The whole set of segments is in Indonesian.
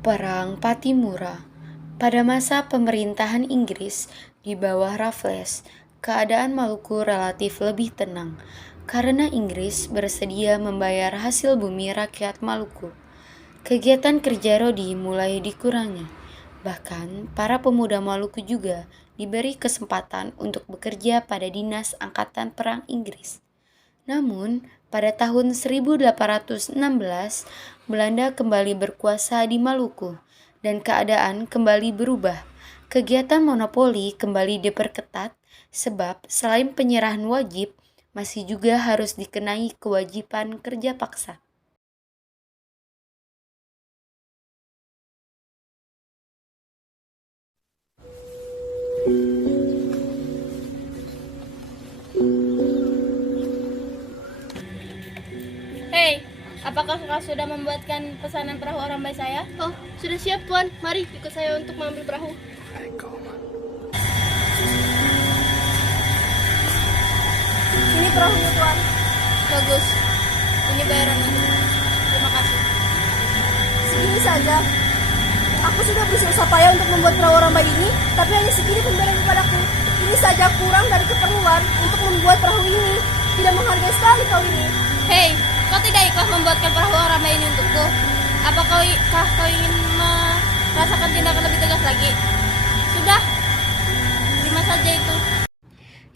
Perang Patimura. Pada masa pemerintahan Inggris di bawah Raffles, keadaan Maluku relatif lebih tenang karena Inggris bersedia membayar hasil bumi rakyat Maluku. Kegiatan kerja Rodi mulai dikurangi. Bahkan para pemuda Maluku juga diberi kesempatan untuk bekerja pada dinas angkatan perang Inggris. Namun, pada tahun 1816, Belanda kembali berkuasa di Maluku, dan keadaan kembali berubah. Kegiatan monopoli kembali diperketat, sebab selain penyerahan wajib, masih juga harus dikenai kewajiban kerja paksa. Hei, apakah kau sudah membuatkan pesanan perahu orang baik saya? Oh, sudah siap Tuan. Mari ikut saya untuk mengambil perahu. Ini perahunya Tuan. Bagus. Ini bayarannya. Terima kasih. Segini saja. Aku sudah bersusah payah untuk membuat perahu orang baik ini, tapi hanya segini pemberian kepadaku. Ini saja kurang dari keperluan untuk membuat perahu ini. Tidak menghargai sekali kau ini. Hei, kau tidak ikhlas membuatkan perahu orang baik ini untukku? Apakah kau ingin merasakan tindakan lebih tegas lagi? Sudah, terima saja itu.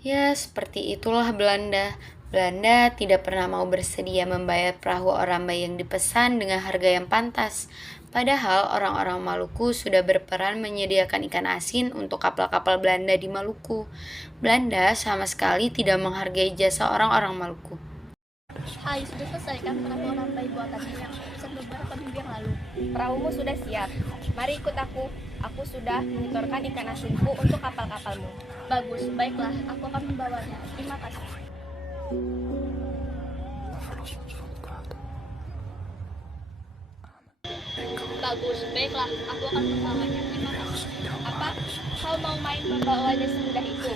Ya, seperti itulah Belanda. Belanda tidak pernah mau bersedia membayar perahu Orambai yang dipesan dengan harga yang pantas. Padahal orang-orang Maluku sudah berperan menyediakan ikan asin untuk kapal-kapal Belanda di Maluku. Belanda sama sekali tidak menghargai jasa orang-orang Maluku. Hai, sudah selesai kan perahu orang baik buatannya yang pesan beberapa minggu yang lalu? Perahumu sudah siap. Mari ikut aku. Aku sudah menyetorkan ikan asinku untuk kapal-kapalmu. Bagus, baiklah. Aku akan membawanya. Terima kasih. Bagus, baiklah. Aku akan membawanya. Terima kasih. Apa? Kau mau main membawanya semudah itu?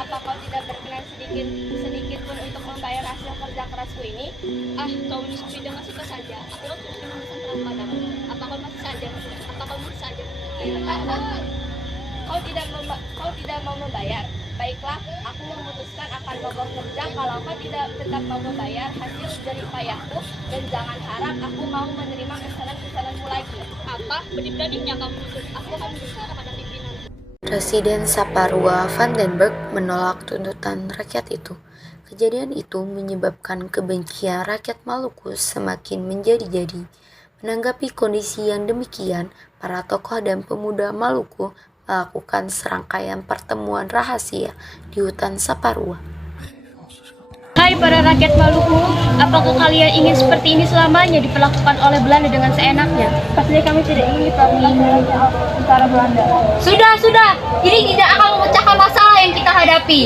Apa kau tidak berkenan sedikit pun untuk membayar hasil kerja kerasku ini? Ah, kau menyusupi dengan suka saja. Aku kan sudah memesan perahu padamu. Apa kau masih saja? Kau tidak mau membayar. Baiklah, aku memutuskan akan mogok kerja kalau kau tidak tetap mau membayar hasil jerih payahku, dan jangan harap aku mau menerima pesanan-pesananmu lagi. Apa? Berani-beraninya kamu menuntut. Aku akan berbicara pada pimpinan. Presiden Saparua Vandenberg menolak tuntutan rakyat itu. Kejadian itu menyebabkan kebencian rakyat Maluku semakin menjadi-jadi. Menanggapi kondisi yang demikian, para tokoh dan pemuda Maluku melakukan serangkaian pertemuan rahasia di hutan Saparua. Hai para rakyat Maluku, apakah kalian ingin seperti ini selamanya diperlakukan oleh Belanda dengan seenaknya? Pastinya kami tidak ingin diperlakukan oleh tentara Belanda. Sudah, ini tidak akan memecahkan masalah yang kita hadapi.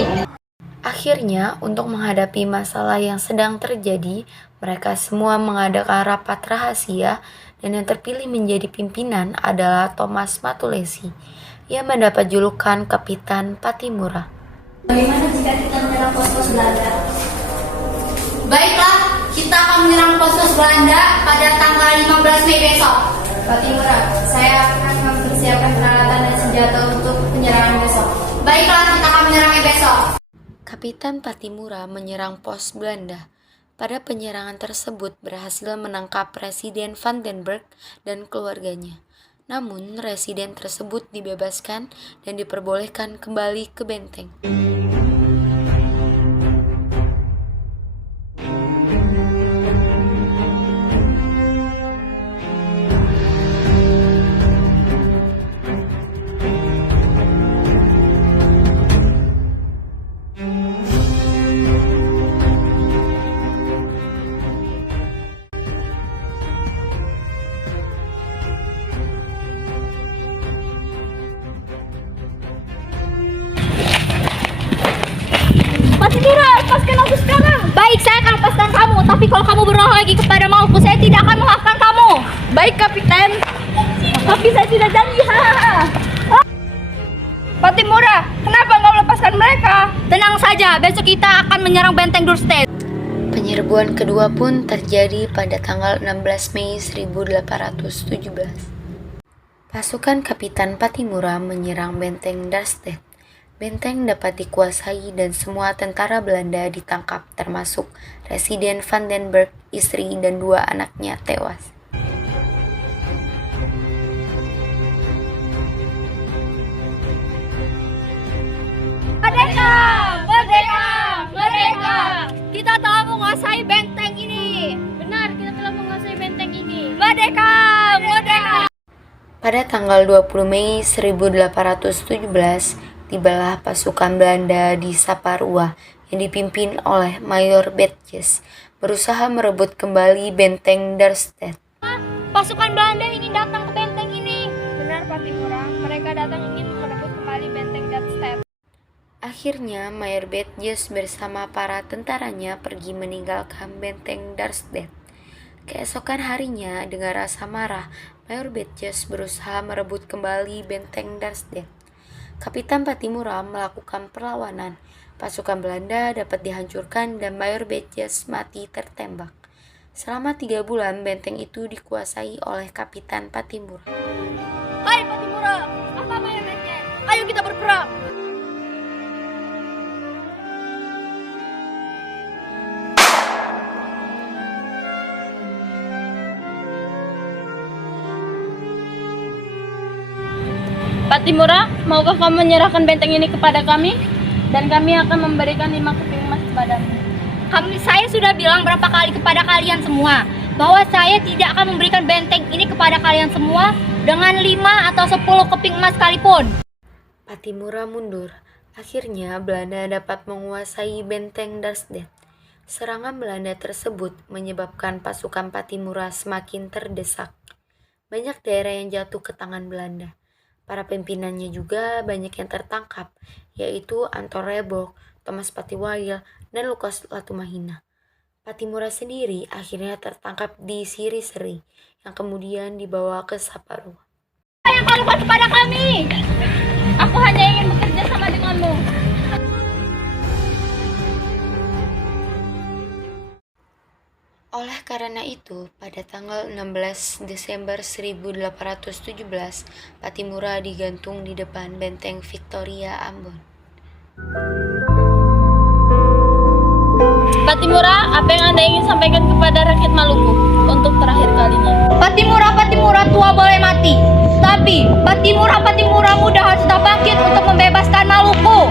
Akhirnya, untuk menghadapi masalah yang sedang terjadi, mereka semua mengadakan rapat rahasia dan yang terpilih menjadi pimpinan adalah Thomas Matulesi. Ia mendapat julukan Kapitan Patimura. Bagaimana jika kita menyerang pos-pos Belanda? Baiklah, kita akan menyerang pos-pos Belanda pada tanggal 15 Mei besok. Patimura, saya akan mempersiapkan peralatan dan senjata untuk penyerangan besok. Baiklah, kita akan menyerangnya besok. Kapitan Patimura menyerang pos Belanda. Pada penyerangan tersebut berhasil menangkap Presiden Vandenberg dan keluarganya. Namun, residen tersebut dibebaskan dan diperbolehkan kembali ke benteng. Patimura, lepaskan aku sekarang. Baik, saya akan lepaskan kamu, tapi kalau kamu berulang lagi kepada Maluku, saya tidak akan memaafkan kamu. Baik, Kapiten. Tapi saya tidak janji. Patimura, kenapa nggak melepaskan mereka? Tenang saja, besok kita akan menyerang benteng Dorset. Penyerbuan kedua pun terjadi pada tanggal 16 Mei 1817. Pasukan Kapitan Patimura menyerang benteng Darmstadt. Benteng dapat dikuasai dan semua tentara Belanda ditangkap, termasuk Residen Vandenberg, istri dan 2 anaknya tewas. Merdeka! Merdeka! Merdeka! Kita telah menguasai benteng ini. Benar, kita telah menguasai benteng ini. Merdeka! Merdeka! Pada tanggal 20 Mei 1817, tibalah pasukan Belanda di Saparua yang dipimpin oleh Mayor Betjes berusaha merebut kembali benteng Darmstadt. Pasukan Belanda ingin datang ke benteng ini. Benar, Patimura. Mereka datang ingin merebut kembali benteng Darmstadt. Akhirnya, Mayor Betjes bersama para tentaranya pergi meninggalkan benteng Darmstadt. Keesokan harinya, dengan rasa marah, Mayor Betjes berusaha merebut kembali benteng Darmstadt. Kapitan Patimura melakukan perlawanan. Pasukan Belanda dapat dihancurkan dan Mayor Betjes mati tertembak. Selama 3 bulan, benteng itu dikuasai oleh Kapitan Patimura. Hai Patimura, apa Mayor Betjes? Ayo kita berperang. Patimura, maukah kamu menyerahkan benteng ini kepada kami? Dan kami akan memberikan 5 keping emas kepadamu. Saya sudah bilang berapa kali kepada kalian semua bahwa saya tidak akan memberikan benteng ini kepada kalian semua dengan 5 atau 10 keping emas sekalipun. Patimura mundur. Akhirnya Belanda dapat menguasai benteng Darmstadt. Serangan Belanda tersebut menyebabkan pasukan Patimura semakin terdesak. Banyak daerah yang jatuh ke tangan Belanda. Para pimpinannya juga banyak yang tertangkap, yaitu Anton Rehbock, Thomas Patiwail, dan Lukas Latumahina. Patimura sendiri akhirnya tertangkap di Siri-Seri, yang kemudian dibawa ke Saparua. Apa yang kau lakukan kepada kami? Aku hanya ingin bekerja sama denganmu. Oleh karena itu, pada tanggal 16 Desember 1817, Patimura digantung di depan benteng Victoria Ambon. Patimura, apa yang Anda ingin sampaikan kepada rakyat Maluku untuk terakhir kalinya? Patimura tua boleh mati, tapi Patimura muda harus tetap bangkit untuk membebaskan Maluku.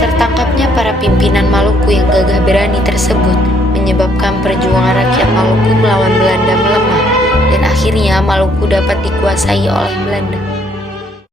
Tertangkapnya para pimpinan Maluku yang gagah berani tersebut menyebabkan perjuangan rakyat Maluku melawan Belanda melemah, dan akhirnya Maluku dapat dikuasai oleh Belanda.